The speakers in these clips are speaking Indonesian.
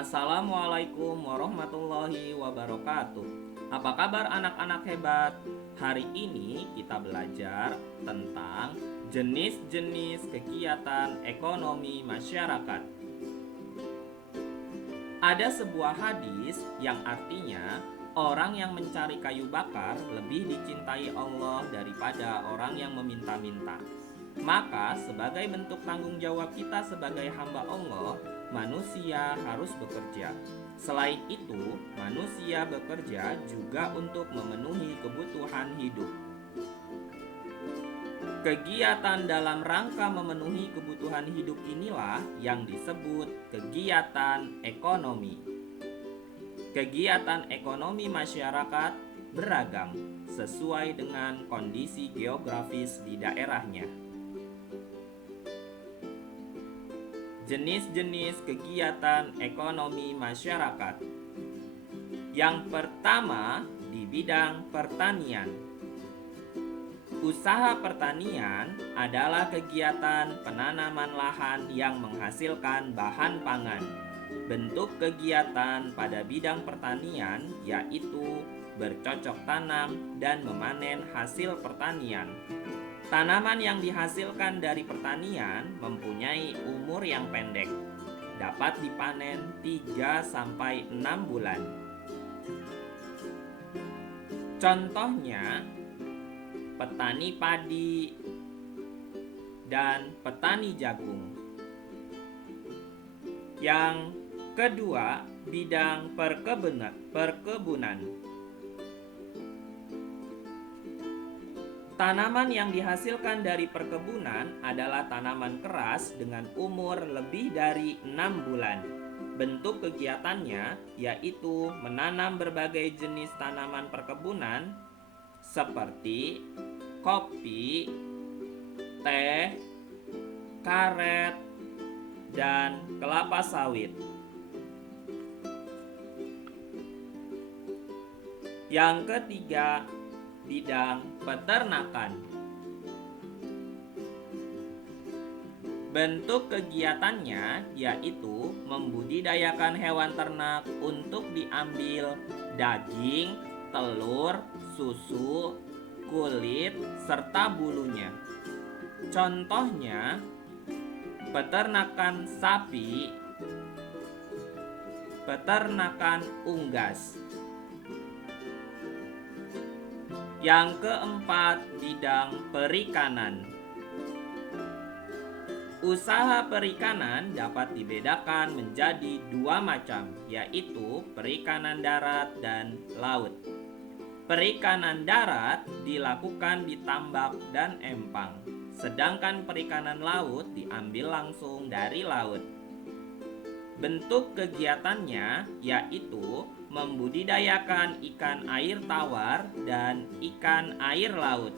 Assalamualaikum warahmatullahi wabarakatuh. Apa kabar anak-anak hebat? Hari ini kita belajar tentang jenis-jenis kegiatan ekonomi masyarakat. Ada sebuah hadis yang artinya orang yang mencari kayu bakar lebih dicintai Allah daripada orang yang meminta-minta. Maka sebagai bentuk tanggung jawab kita sebagai hamba Allah, manusia harus bekerja. Selain itu, manusia bekerja juga untuk memenuhi kebutuhan hidup. Kegiatan dalam rangka memenuhi kebutuhan hidup inilah yang disebut kegiatan ekonomi. Kegiatan ekonomi masyarakat beragam sesuai dengan kondisi geografis di daerahnya. Jenis-jenis kegiatan ekonomi masyarakat. Yang pertama, di bidang pertanian. Usaha pertanian adalah kegiatan penanaman lahan yang menghasilkan bahan pangan. Bentuk kegiatan pada bidang pertanian yaitu bercocok tanam dan memanen hasil pertanian. Tanaman yang dihasilkan dari pertanian mempunyai umur yang pendek, dapat dipanen 3-6 bulan. Contohnya, petani padi dan petani jagung. Yang kedua, bidang perkebunan. Tanaman yang dihasilkan dari perkebunan adalah tanaman keras dengan umur lebih dari 6 bulan. Bentuk kegiatannya yaitu menanam berbagai jenis tanaman perkebunan seperti kopi, teh, karet, dan kelapa sawit. Yang ketiga, bidang peternakan. Bentuk kegiatannya yaitu membudidayakan hewan ternak untuk diambil daging, telur, susu, kulit, serta bulunya. Contohnya, peternakan sapi, peternakan unggas. Yang keempat, bidang perikanan. Usaha perikanan dapat dibedakan menjadi dua macam, yaitu perikanan darat dan laut. Perikanan darat dilakukan di tambak dan empang, sedangkan perikanan laut diambil langsung dari laut. Bentuk kegiatannya yaitu membudidayakan ikan air tawar dan ikan air laut.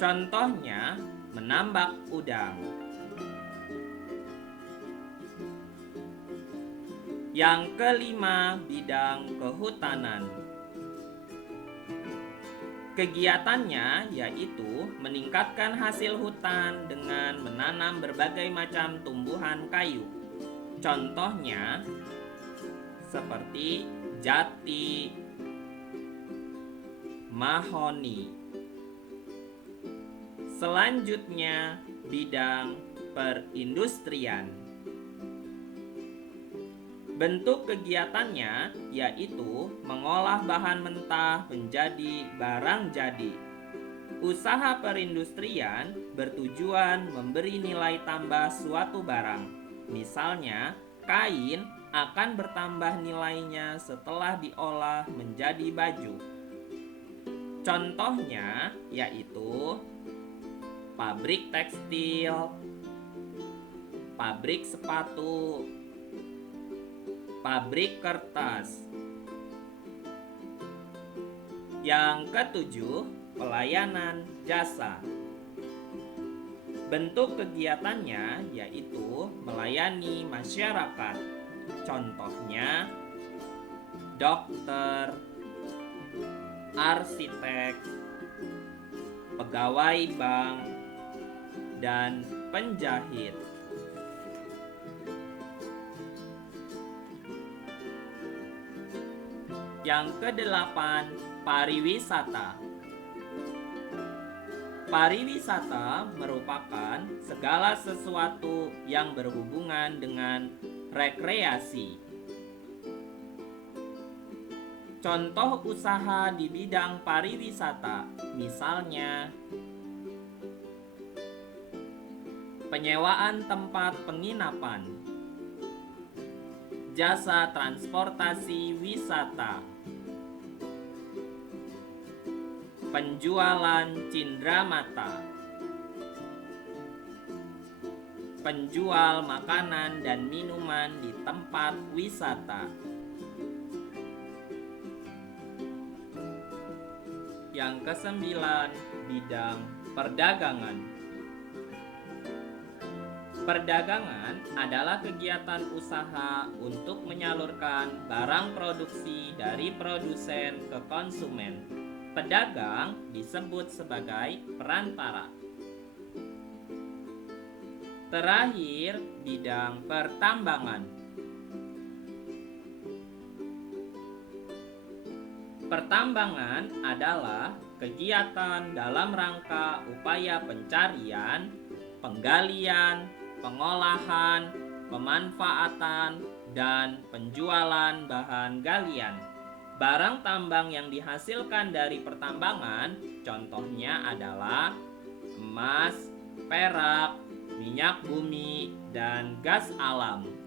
Contohnya, menambak udang. Yang kelima, bidang kehutanan. Kegiatannya yaitu meningkatkan hasil hutan dengan menanam berbagai macam tumbuhan kayu. Contohnya seperti jati, mahoni. Selanjutnya, bidang perindustrian. Bentuk kegiatannya yaitu mengolah bahan mentah menjadi barang jadi. Usaha perindustrian bertujuan memberi nilai tambah suatu barang. Misalnya, kain akan bertambah nilainya setelah diolah menjadi baju. Contohnya yaitu pabrik tekstil, pabrik sepatu, pabrik kertas. Yang ketujuh, pelayanan jasa. Bentuk kegiatannya yaitu melayani masyarakat. Contohnya dokter, arsitek, pegawai bank, dan penjahit. Yang kedelapan, pariwisata. Pariwisata merupakan segala sesuatu yang berhubungan dengan rekreasi. Contoh usaha di bidang pariwisata, misalnya penyewaan tempat penginapan, jasa transportasi wisata, penjualan cindramata, penjual makanan dan minuman di tempat wisata. Yang kesembilan, bidang perdagangan. Perdagangan adalah kegiatan usaha untuk menyalurkan barang produksi dari produsen ke konsumen. Pedagang disebut sebagai perantara. Terakhir, bidang pertambangan. Pertambangan adalah kegiatan dalam rangka upaya pencarian, penggalian, pengolahan, pemanfaatan, dan penjualan bahan galian. Barang tambang yang dihasilkan dari pertambangan contohnya adalah emas, perak, minyak bumi, dan gas alam.